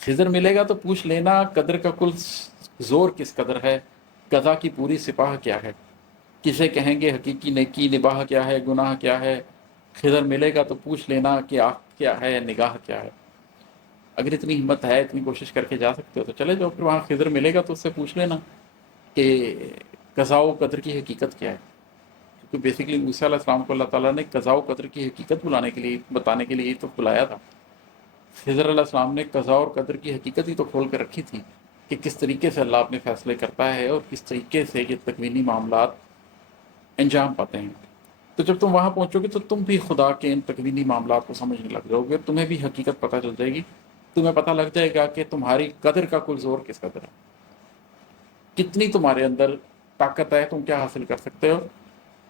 خضر ملے گا تو پوچھ لینا قدر کا کل زور کس قدر ہے، قضا کی پوری سپاہ کیا ہے، کسے کہیں گے حقیقی نیکی نباہ کیا ہے، گناہ کیا ہے۔ خضر ملے گا تو پوچھ لینا کہ آنکھ کیا ہے، نگاہ کیا ہے۔ اگر اتنی ہمت ہے، اتنی کوشش کر کے جا سکتے ہو تو چلے جاؤ، پھر وہاں خضر ملے گا تو اس سے پوچھ لینا کہ قضاء و قدر کی حقیقت کیا ہے، کیونکہ بیسیکلی موسیٰ علیہ السلام کو اللہ تعالیٰ نے قضاء و قدر کی حقیقت بتانے کے لیے تو بلایا تھا۔ خضر علیہ السلام نے قضاء اور قدر کی حقیقت ہی تو کھول کے رکھی تھی کہ کس طریقے سے اللہ اپنے فیصلے کرتا ہے اور کس طریقے سے یہ تکوینی معاملات انجام پاتے ہیں۔ تو جب تم وہاں پہنچو گے تو تم بھی خدا کے ان تکوینی معاملات کو سمجھنے لگ جاؤ گے، تمہیں بھی حقیقت پتہ چل جائے گی، تمہیں پتہ لگ جائے گا کہ تمہاری قدر کا کل زور کس قدر ہے، کتنی تمہارے اندر طاقت ہے، تم کیا حاصل کر سکتے ہو،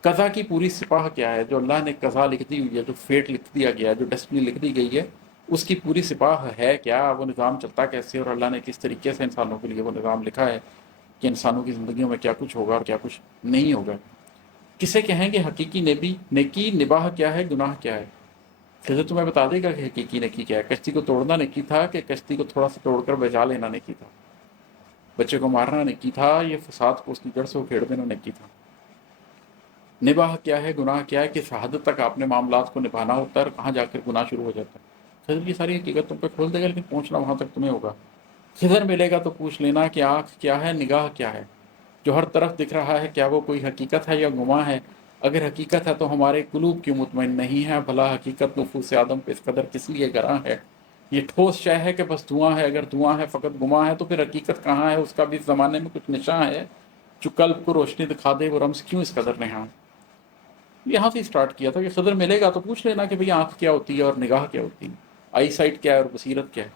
قضا کی پوری سپاہ کیا ہے، جو اللہ نے قضا لکھ دی ہوئی ہے، جو فیٹ لکھ دیا گیا ہے، جو ڈسٹنی لکھ دی گئی ہے، اس کی پوری سپاہ ہے کیا، وہ نظام چلتا کیسے، اور اللہ نے کس طریقے سے انسانوں کے لیے وہ نظام لکھا ہے کہ انسانوں کی زندگیوں میں کیا کچھ ہوگا اور کیا کچھ نہیں ہوگا۔ کسے کہیں گے حقیقی نیکی نباہ کیا ہے، گناہ کیا ہے۔ خضر تمہیں بتا دے گا کہ حقیقی نیکی کیا ہے۔ کشتی کو توڑنا نیکی تھا کہ کشتی کو تھوڑا سا توڑ کر بچا لینا نیکی تھا، بچے کو مارنا نیکی تھا، یہ فساد کو اس کی جڑ سے اکھیڑ دینا نیکی تھا۔ نباہ کیا ہے، گناہ کیا ہے، کس حد تک آپ نے معاملات کو نبھانا ہوتا ہے اور کہاں جا کر گناہ شروع ہو جاتا ہے۔ خضر کی ساری حقیقت تم پہ کھول دے گا، لیکن پہنچنا وہاں تک تمہیں ہوگا۔ خضر ملے گا تو پوچھ لینا کہ آنکھ کیا ہے، نگاہ کیا ہے، جو ہر طرف دکھ رہا ہے کیا وہ کوئی حقیقت ہے یا گماں ہے۔ اگر حقیقت ہے تو ہمارے قلوب کیوں مطمئن نہیں ہے، بھلا حقیقت نفوس آدم پہ اس قدر کس لیے گراں ہے۔ یہ ٹھوس شے ہے کہ بس دھواں ہے، اگر دھواں ہے فقط گماں ہے تو پھر حقیقت کہاں ہے، اس کا بھی اس زمانے میں کچھ نشاں ہے، جو قلب کو روشنی دکھا دے وہ رمز کیوں اس قدر نہاں۔ یہاں سے اسٹارٹ کیا تھا کہ خضر ملے گا تو پوچھ لینا کہ بھئی آنکھ کیا ہوتی ہے اور نگاہ کیا ہوتی ہے، آئی سائٹ کیا ہے اور بصیرت کیا ہے،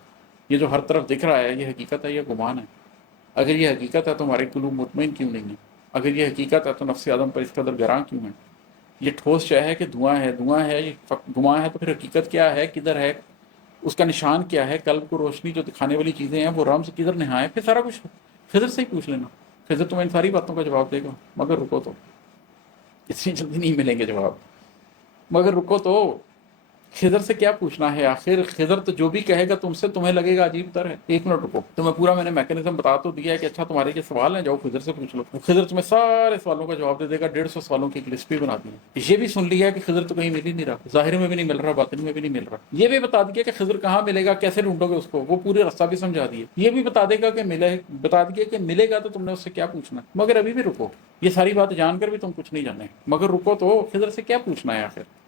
یہ جو ہر طرف دکھ رہا ہے یہ حقیقت ہے یا گمان ہے۔ اگر یہ حقیقت ہے تو ہمارے قلوب مطمئن کیوں نہیں ہے، اگر یہ حقیقت ہے تو نفس آدم پر اس قدر گراں کیوں ہے۔ یہ ٹھوس شے ہے کہ دھواں ہے، یہ گماں ہے، تو پھر حقیقت کیا ہے، کدھر ہے، اس کا نشان کیا ہے، قلب کو روشنی جو دکھانے والی چیزیں ہیں وہ رمز کدھر نہاں ہے۔ پھر سارا کچھ خضر سے ہی پوچھ لینا، خضر تمہیں ان ساری باتوں کا جواب دے گا، مگر رکو تو، اتنی جلدی نہیں ملیں گے جواب، مگر رکو تو۔ خضر سے کیا پوچھنا ہے آخر، خضر تو جو بھی کہے گا تم سے تمہیں لگے گا عجیب تر ہے۔ ایک منٹ رکو، تمہیں پورا میں نے میکینزم بتا تو دیا ہے کہ اچھا تمہارے یہ سوال ہیں جاؤ خضر سے پوچھ لو، خضر تمہیں سارے سوالوں کا جواب دے دے گا، 150 سوالوں کی ایک لسٹ بھی بنا دی ہے۔ یہ بھی سن لیا کہ خضر تو کہیں مل ہی نہیں رہا، ظاہر میں بھی نہیں مل رہا، باطن میں بھی نہیں مل رہا۔ یہ بھی بتا دیا کہ خضر کہاں ملے گا، کیسے ڈھونڈو گے اس کو، وہ پورے راستہ بھی سمجھا دیے۔ یہ بھی بتا دے گا کہ بتا دیا کہ ملے گا تو تم نے اس سے کیا پوچھنا ہے، مگر ابھی بھی رکو، یہ ساری بات جان کر بھی تم کچھ نہیں جانے، مگر رکو تو، خضر سے کیا پوچھنا ہے آخر۔